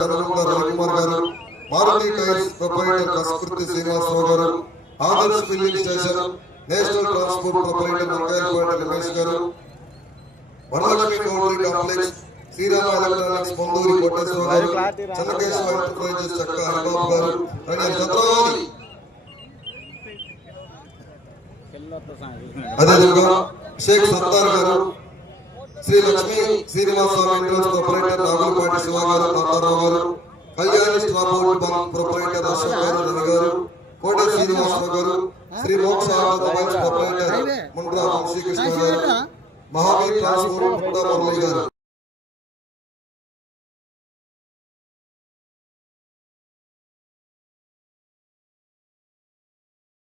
Kanugonda Ravikumar garu Maruti tyres proprietor కస్కృతి Srinivasarao garu Adarsh filling station national transport proprietor Ramesh garu complex Srirama electronics Ponduri Koteswara garu Chandrakeswara enterprises చక్క హరిబాబు గారు చంద్రబాబు అదేవిధంగా షేక్ సత్తార్ గారు శ్రీ లక్ష్మీ శ్రీనివాస స్వామి Siva garu Tatarao garu Kalyani stop bunk proprietor Ashok garu Ravi garu కోట శ్రీనివాసరావు గారు శ్రీ మోక్ష mobiles proprietor ముండ్రా Vamsikrishna గారు Mahavir transport ముండ్రా Murali గారు.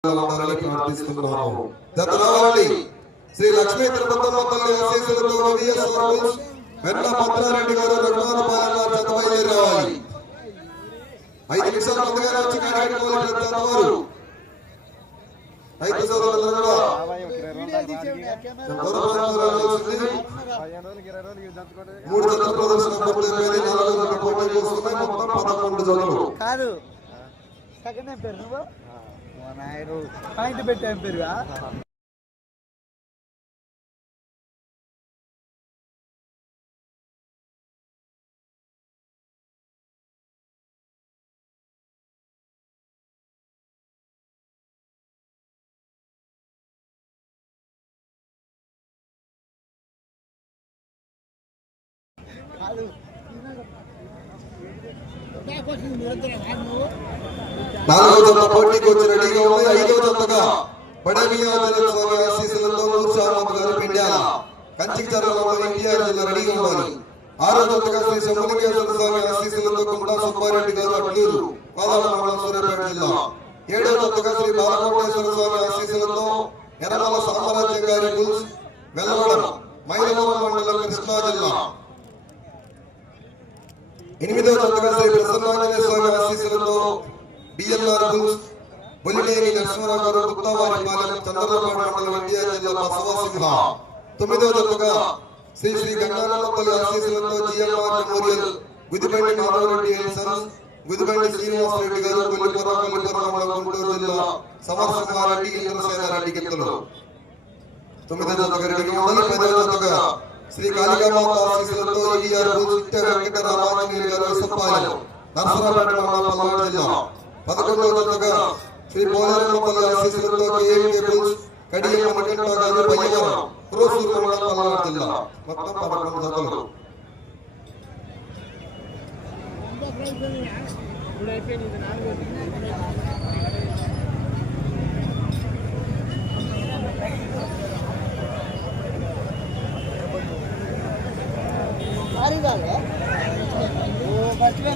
ఉండాలని ప్రార్థిస్తున్నాము జత రావాలి శ్రీ లక్ష్మీ తిరుపతమ్మ తల్లి ఆశీస్సులతో విఎస్ వెన్న భద్రారెడ్డి గారు రఘునాథపాలెం గారు జత బయలుదేరి రావాలి ఐదు నిమిషాల ముందుగా వచ్చి కార్యక్రమాలు పెద్ద వారు రైతు సోదరులందరూ కూడా. మూడు జతల ప్రదర్శన పూర్తయిపోయింది నాలుగు జతల పోటీలు వస్తున్నాయి మొత్తం పదకొండు జతలు. కాదు. సెకండ్ ఏం పేరు నువ్వు? ఓ నాయరు. పాయింట్ పెట్టాం పేరు నాలుగో జత పోటీకి వచ్చి రెడీగా ఉంది ఐదో జతగా బడమియాజన స్వామి ఆశీస్సులతో నూర్ అహ్మద్ గారు పెండ్యాల చర్లలో ఎన్టీఆర్ జిల్లా రెడీగా ఉండాలి. ఆరో జతగా శ్రీ శంభులింగేశ్వర స్వామి ఆశీస్సులతో కుమ్మడా సుబ్బారెడ్డి గారు అట్లూరు కోదాడ మండలం సూర్యాపేట జిల్లా. ఏడో జతగా శ్రీ బాలకోటేశ్వర స్వామి ఆశీస్సులతో ఎర్రమల సామ్రాజ్యం గారి మైలవరం మండలం కృష్ణా జిల్లా ఎనిమిదవ తరగతి శ్రీ ప్రసన్నాంజనేయ స్వామి ఆశీస్సులతో బిఎల్ఆర్ బుల్స్ బొలినేని నరసింహరావు గారు గుప్తావారిపాలెం చంద్రబాబు మండలం ఎన్టీఆర్ జిల్లా బసవసింహ. తొమ్మిదవ తరగతిగా శ్రీ శ్రీ గంగానల్లపల్లి ఆశీస్సులతో GLR memorial Gudibandi Madhavareddy and sons Gudibandi Srinivasa Reddy garu Kollipura Kollipura మండలం గుంటూరు జిల్లా సమర్సింహారెడ్డి ఇంద్రసేనారెడ్డి గిత్తలు. తొమ్మిదో జతగా రెడీగా ఉండాలి పదవ జతగా శ్రీ కాళికామాత ఆశీస్సులతో ఈఆర్ భూచిత్త వెంకట రామాంజనేయులు గారు విసప్పాలెం నరసరాపేట మండలం పల్నాడు జిల్లా పదకొండవ జతగా శ్రీ పోలేరమ్మపల్లి ఆశీస్సులతో కేఎంకే బుల్స్ కడియం మణికంఠ గారు పయ్యవరం క్రోసూరు మండలం పల్నాడు జిల్లా మొత్తం పదకొండు జతలు భారీ बस में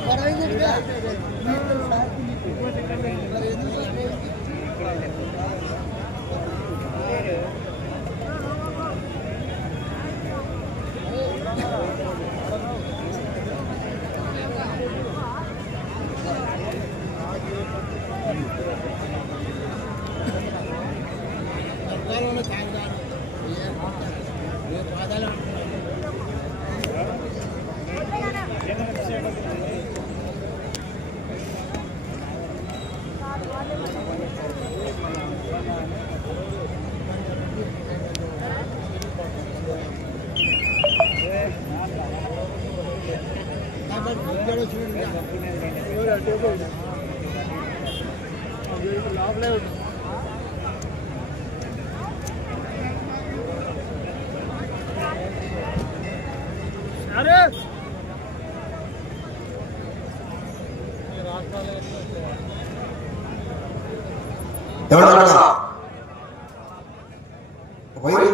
ఎవరన్నా వైరు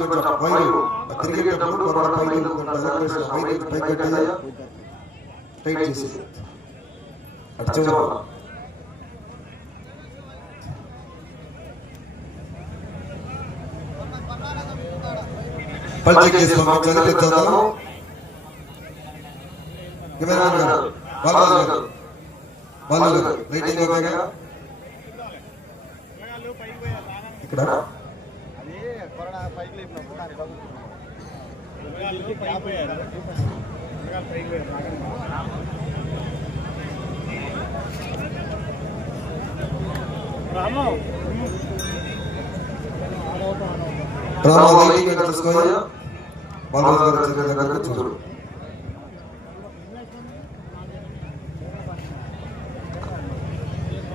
కొంచెం వైరు. తిరిగేటప్పుడు కొరడ పైకి ఉందంట ఎలక్ట్రీషియన్ వైరు. పైకి కట్టేది టైట్ చేసి అటు చివర పల్చి చెక్ చేసి పంపించాలి తెచ్చేద్దాము కెమెరామెన్ గారు బాలరాజు గారు బాలు గారు రైటింగ్ ఓకేగా ఇక్కడ అది కొరడా పైకి లేపినప్పుడు దాని బదులు రామ లైటింగ్ చూసుకోయా బాలరాజు గారు వచ్చే దగ్గరకు చూడు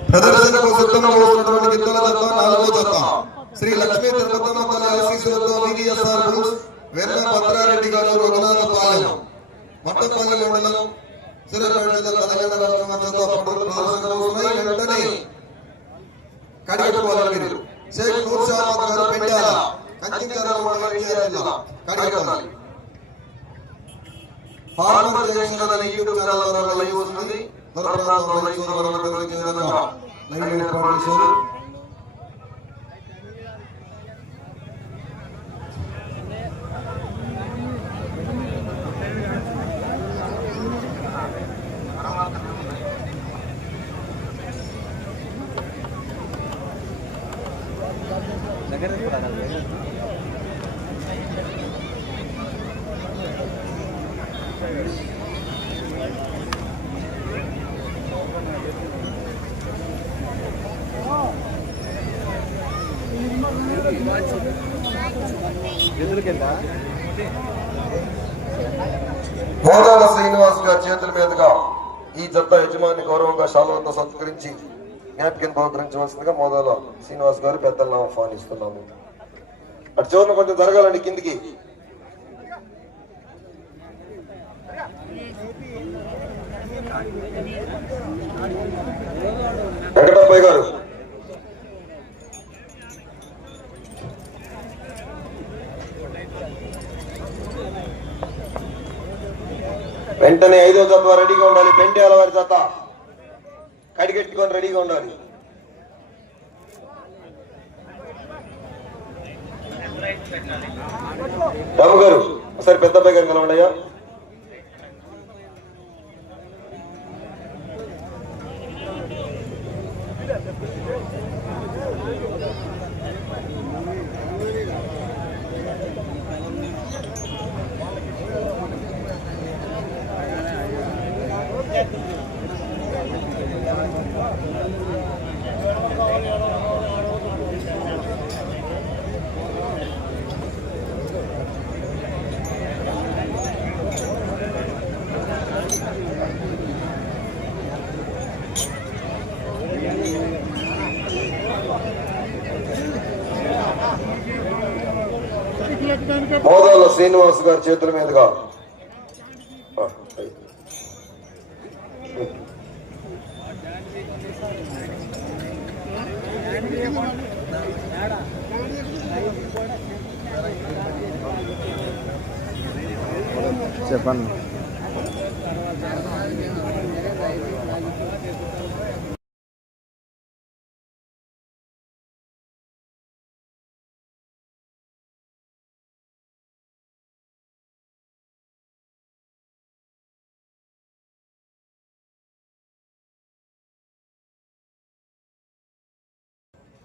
ప్రదర్శనకు సిద్ధంగా వస్తున్నటువంటి గిద్దల జత నాలుగో జత. శ్రీ లక్ష్మీ తిరుపతమ్మ తన ఆశీస్సులతో వివిఎస్ఆర్ గ్రూప్స్ వెన్న భద్రారెడ్డి గారు రఘునాథ పాలెం మట్టపల్లి మండలం సిరిపేట జిల్లా తెలంగాణ రాష్ట్రం అంతటా పడుతున్న ప్రదర్శనకు వస్తున్నాయి. వెంటనే కడిగట్టుకోవాలి మీరు. షేక్ నూర్ షాహమద్ గారు పెట్టారా అనే యూట్యూబ్ ఛానల్ లైవ్ వస్తుంది సోదరులకు తెలియజేసే విధంగా లైవ్ ఏర్పాటు చేశారు మోదాల శ్రీనివాస్ గారి చేతుల మీదుగా ఈ జట్ట యజమాని గౌరవంగా శాలవంతో సత్కరించి జ్ఞాపికను బహుకరించవలసిందిగా మోదాల శ్రీనివాస్ గారు పెద్దలను ఆహ్వానిస్తున్నాము అటు చివరిన కొంచెం జరగాలండి కిందికి. వెంకటప్పయ్య గారు వెంటనే ఐదో జత రెడీగా ఉండాలి. పెంటేల వారి జత కడిగెట్టుకొని రెడీగా ఉండాలి. రాము గారు ఒకసారి పెద్ద అబ్బాయి గారు కలవండియా మోదాల శ్రీనివాస్ గారి చేతుల మీదుగా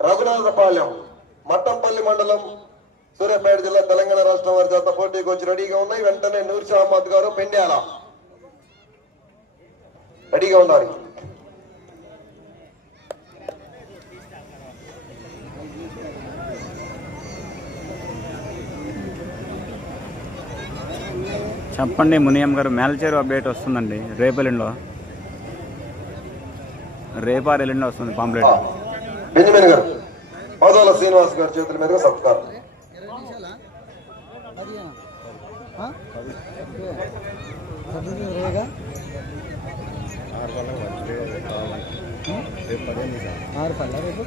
రఘునాథపాలెం మట్టంపల్లి మండలం సూర్యాపేట జిల్లా తెలంగాణ రాష్ట్రం వారి చేత పోటీకి వచ్చి రెడీగా ఉన్నాయి. వెంటనే నూర్షి అహ్మద్ గారు పెండ్యాల. రెడీగా ఉన్నారు చెప్పండి మునియం గారు మేల్చేరు అప్డేట్ వస్తుందండి. రేపు ఎల్లుండిలో రేపారు ఎల్లుండి వస్తుంది పాంప్లెట్. బెంజమిన్ గారు మోదాల శ్రీనివాస్ గారి చేతుల మీదుగా సత్కారం ఆరు పళ్ళ రేపు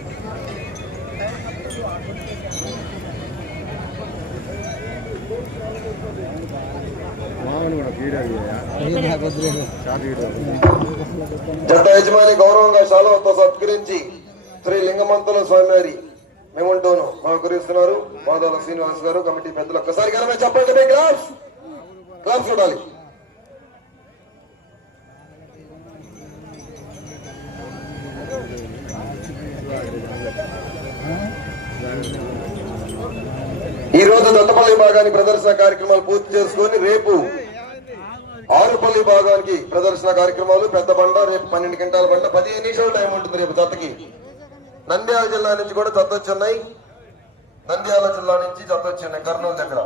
నాకు వద్దులేదు జత యజమాని గౌరవంగా శాలువతో సత్కరించి శ్రీ లింగమంతుల స్వామివారి మా గురిస్తున్నారు మోదాల శ్రీనివాస్ గారు కమిటీ పెద్దలు ఒక్కసారి కలమే చెప్పండి మీ క్లాస్ క్లాస్ చూడాలి. ఈ రోజు దత్తపల్లి భాగానికి ప్రదర్శన కార్యక్రమాలు పూర్తి చేసుకొని రేపు ఆరుపల్లి భాగానికి ప్రదర్శన కార్యక్రమాలు పెద్ద బండ రేపు పన్నెండు గంటల బండ పదిహేను నిమిషాలు టైం ఉంటుంది రేపు దత్తకి. నంద్యాల జిల్లా నుంచి కూడా జత నంద్యాల జిల్లా నుంచి జత కర్నూలు దగ్గర.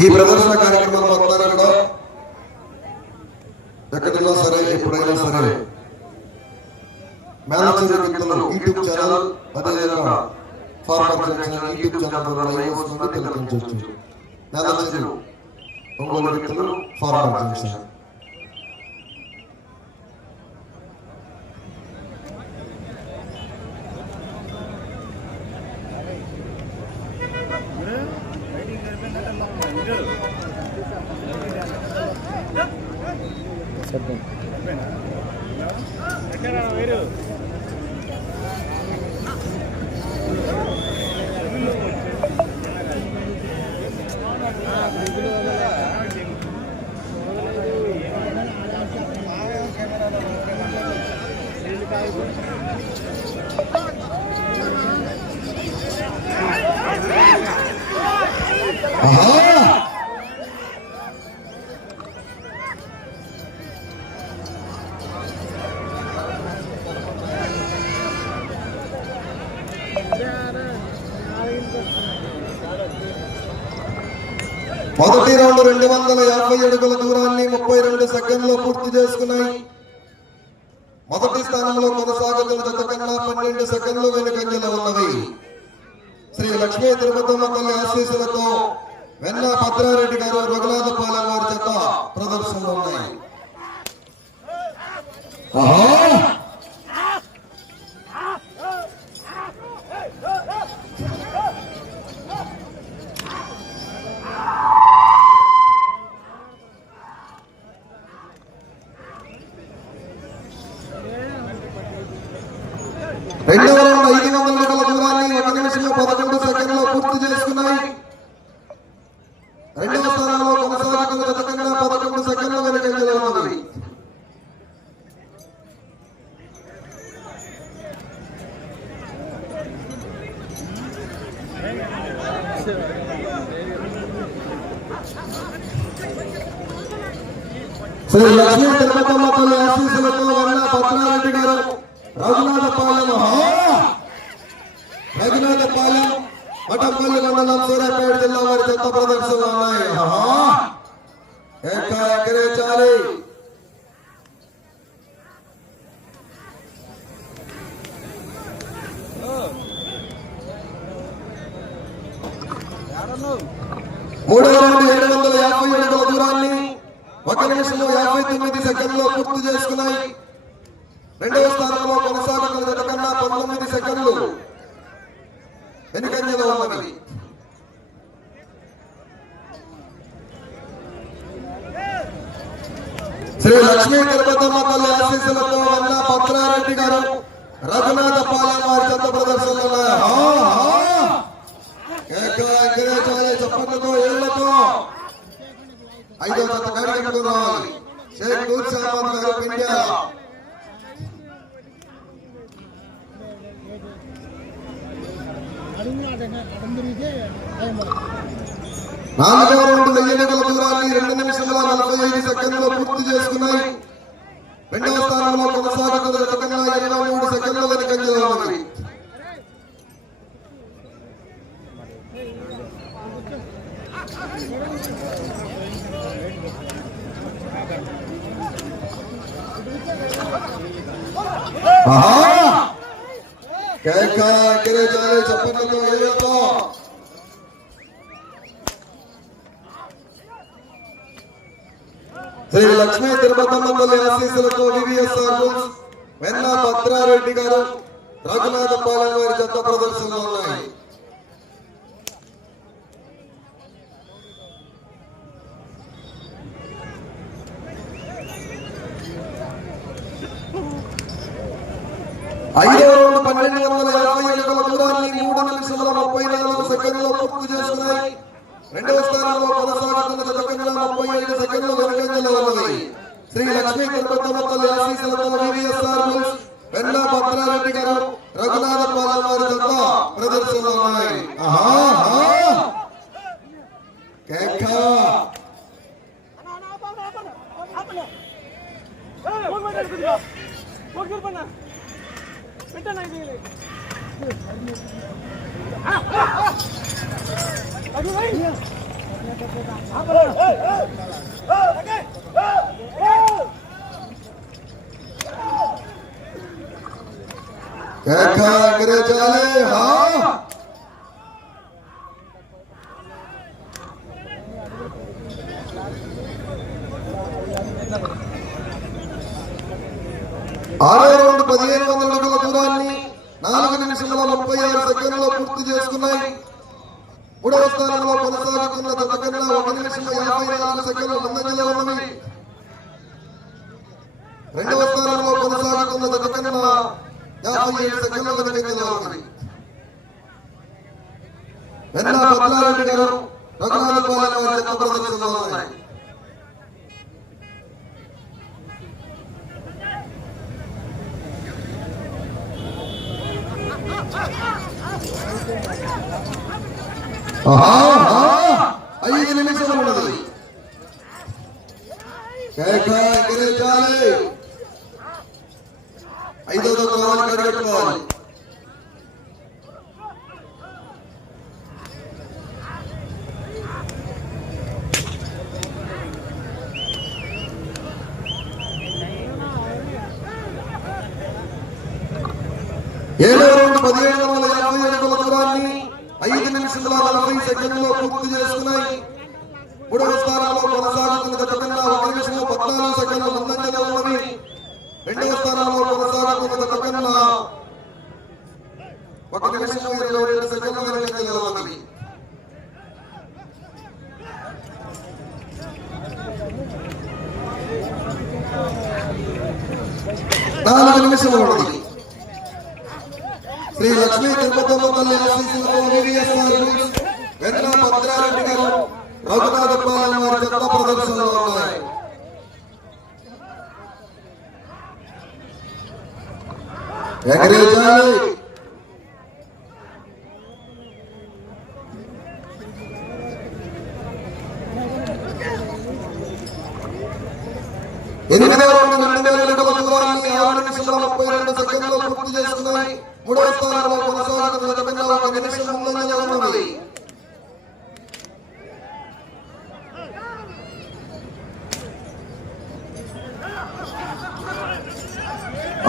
ఈ ప్రదర్శన కార్యక్రమం మొత్తాన్ని కూడా ఎక్కడున్నా సరే ఎప్పుడైనా సరే. మేనేజర్ యూట్యూబ్ ఛానల్ అదేవిధంగా ఫార్మర్ జంక్షన్ యూట్యూబ్ ఛానల్ ద్వారా లైవ్ వస్తుంది తిలకించవచ్చు మేనేజర్ ఒంగోలు వ్యక్తులు ఫార్మర్ జంక్షన్ మొదటి రౌండ్ రెండు వందల యాభై అడుగుల దూరాన్ని ముప్పై రెండు సెకండ్లో పూర్తి చేసుకున్నాయి మొదటి స్థానంలో కొనసాగుతున్న జత కన్నా పన్నెండు సెకండ్లు వెనుకంజలో ఉన్నవి శ్రీ లక్ష్మీ తిరుపతమ్మ తల్లి ఆశీస్సులతో వెన్న భద్రారెడ్డి గారు రఘునాథపాలెం వారి జత ప్రదర్శనలో ఉన్నాయి శ్రీ లక్ష్మీ తిరుపతమ్మ తల్లి ఆశీస్సులతో వల్ల పద్మారెడ్డి గారు రఘునాథపాలెం ఆహా! రఘునాథపాలెం మఠంపల్లి మండలం సూర్యాపేట జిల్లా వారి చెత్త ప్రదర్శనలు ఉన్నాయి ఇంకా ఎక్క ఎక్కరేచాలి మూడవ రౌండ్ ఏడు వందల యాభై అడుగుల దూరాన్ని ఒక నిమిషంలో యాభై తొమ్మిది సెకండ్లో పూర్తి చేసుకున్నాయి. రెండవ స్థానంలో కొనసాగుతున్న కన్నా పంతొమ్మిది సెకండ్లు వెనుకంజలో ఉన్నది. శ్రీ లక్ష్మీ తిరుపతమ్మ తల్లి ఆశీస్సులతో ఉన్న పత్రారెడ్డి గారు రఘునాథ పాలన వారి చెత్త ప్రదర్శనలో ఉన్నాయి. ఆహా! కేక ఎగరేచాలి చప్పట్లతో ఏళ్ళతో ఐదో జత రావాలి షేక్ నూర్ గారు నాలుగవ దూరాన్ని రెండు నిమిషముల నలభై ఐదు పూర్తి చేసుకున్నాయి. రెండవ స్థానంలో కొనసాగుతున్న రకంగా ఇరవై మూడు సెకండ్ల వెనుకంజలో ఉన్నది ఎగిరేచాలి చప్పట్లతో ఏదో శ్రీ లక్ష్మీ తిరుపతమ్మ తల్లి ఆశీస్సులతో వివిఎస్ఆర్ బుల్స్ వెన్న భద్రారెడ్డి గారు రఘునాథపాలెం వారి చెత్త ప్రదర్శనలో ఉన్నాయి. ఐదో రెండు పన్నెండు వందల యాభై ఏడవ దూరాన్ని మూడు నిమిషాల ముప్పై నాలుగు సెకండ్లో పూర్తి చేసుకున్నాయి రెండవ స్థానంలో కొనసాగుతున్న చదకంగా ముప్పై ఐదు సెకండ్లు వెనుకంజలో ఉన్నది శ్రీ లక్ష్మీ తిరుపతమతల ఆశీస్సులతో వివిఎస్ఆర్ వెన్నా భద్రారెడ్డి గారు రఘునాథ పాలన వారి తప్ప ప్రదర్శనలో ఉన్నాయి కేక ఎగరేచాలి హా ఆరో రౌండ్ పదిహేను వందల అడుగుల దూరాన్ని నాలుగు నిమిషముల ముప్పై ఆరు సెకండ్లో పూర్తి చేసుకున్నాయి మూడవ స్థానంలో కొనసాగుతున్న జత కన్నా ఒక నిమిషం యాభై నాలుగు సెకండ్లు ముందంజలో ఉన్నవి రెండవ స్థానంలో కొనసాగుతున్న జత కన్నా యాభై ఏడు సెకండ్ల వెనుకంజలో ఉన్నవి వెన్న భద్రారెడ్డి గారు రఘునాథపాలెం ఐదు నిమిషాలు ఉన్నది. ఐదో తొమ్మిది రౌండ్ పదిహేడు వందల యాభై అడుగుల దూరాన్ని ఐదు నిమిషముల నలభై సెకండ్లో పూర్తి చేసుకున్నాయి మూడవ స్థానంలో కొనసాగుతున్న గత కన్నా ఒక నిమిషము పద్నాలుగు సెకండ్ల ముందంజలో ఉన్నవి రెండవ స్థానంలో కొనసాగుతున్న గత కన్నా ఒక నిమిషము ఇరవై రెండు సెకండ్ల వెనుకంజలో ఉన్నవి నాలుగు నిమిషములు ఉన్నది శ్రీ లక్ష్మీ తిరుపతమ్మ తల్లి ఆశీస్సులతో వివిఎస్ఆర్ వెన్న భద్రారెడ్డి గారు రఘునాథపాలెం వారి చెత్త ప్రదర్శనలో ఉన్నాయి. ఎగరేచాలి ఎనిమిదవ రెండు వేల అడుగుల దూరాన్ని ఆరు నిమిషాల ముప్పై రెండు సెకండ్లో పూర్తి మూడవ స్థానంలో కొనసాగుతున్న ఒక నిమిషం ముందంజలో ఉన్నది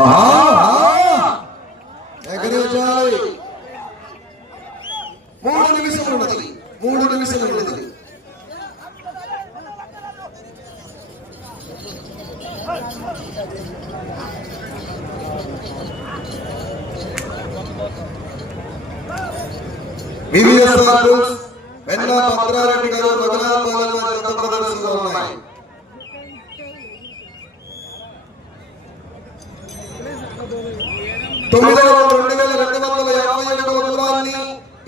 ఆహా! ఎగరేచాలి మూడు నిమిషములు ఉన్నది మూడు నిమిషములు ఉన్నది వివిఎస్ఆర్ గ్రూప్స్ వెన్న భద్రారెడ్డి గారు ఉన్నాయి. తొమ్మిదవ రెండు వేల రెండు వందల యాభై అడుగుల దూరాన్ని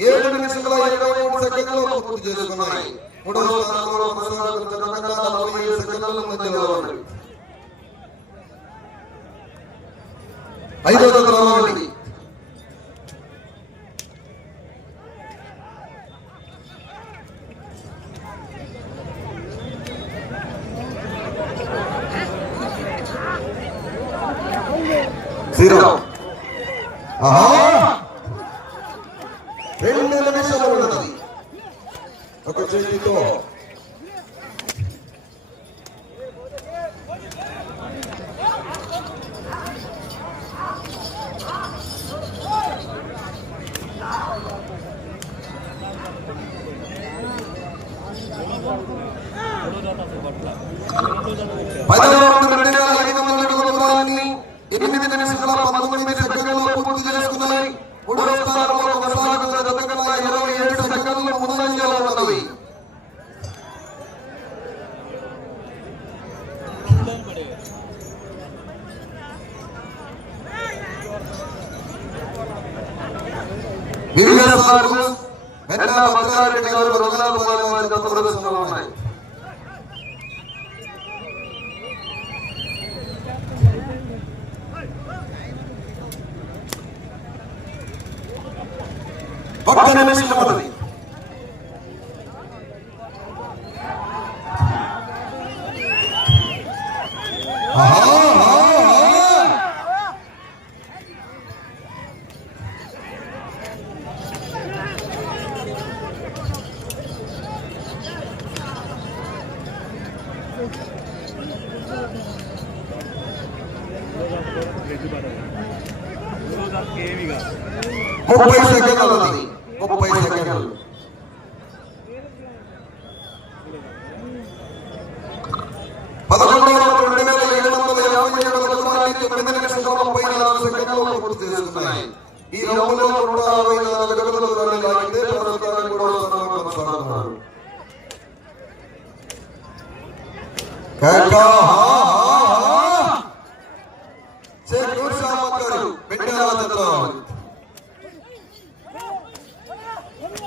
ఏడు నిమిషముల ఇరవై మూడు సెకండ్లో పూర్తి చేసుకున్నాయి. మూడవ స్థానంలో కొనసాగుతున్న నలభై ఏడు సెకండ్ల మధ్యలో ఉన్నాయి ఐదవ జీరో. రెండు నిమిషాలు ఉన్నది. ఒక చేతితో పదవ రౌండ్ రెండు వేల ఐదు వందల అడుగుల దూరాన్ని ఎనిమిది నిమిషాల పంతొమ్మిది సెకండ్లలో పూర్తి చేసుకున్నాయి మూడవ స్థానంలో కొనసాగుతున్న జత కన్నా ఇరవై ఏడు సెకండ్లు ముందంజలో ఉన్నవి వివిఎస్ఆర్ గ్రూప్స్ వెన్న భద్రారెడ్డి గారు రఘునాథపాలెం వారి ఉన్నాయి. ఒక్క నిమిషం ਉਹ ਕੋਈ ਸੈਕਿੰਡ ਵਾਲਾ ਨਹੀਂ।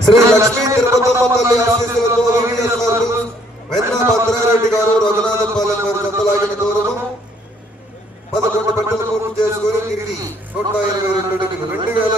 శ్రీ లక్ష్మీ తిరుపతమ్మ తల్లి ఆశీస్సులతో ఈవీఎస్ గారు వెన్న భద్రారెడ్డి గారు రఘునాథం పాలెం గారు జతలాగిన దూరము పదకొండు పెట్టలు పూర్తి చేసుకుని తిరిగి నూట ఇరవై రెండు రెండు వేల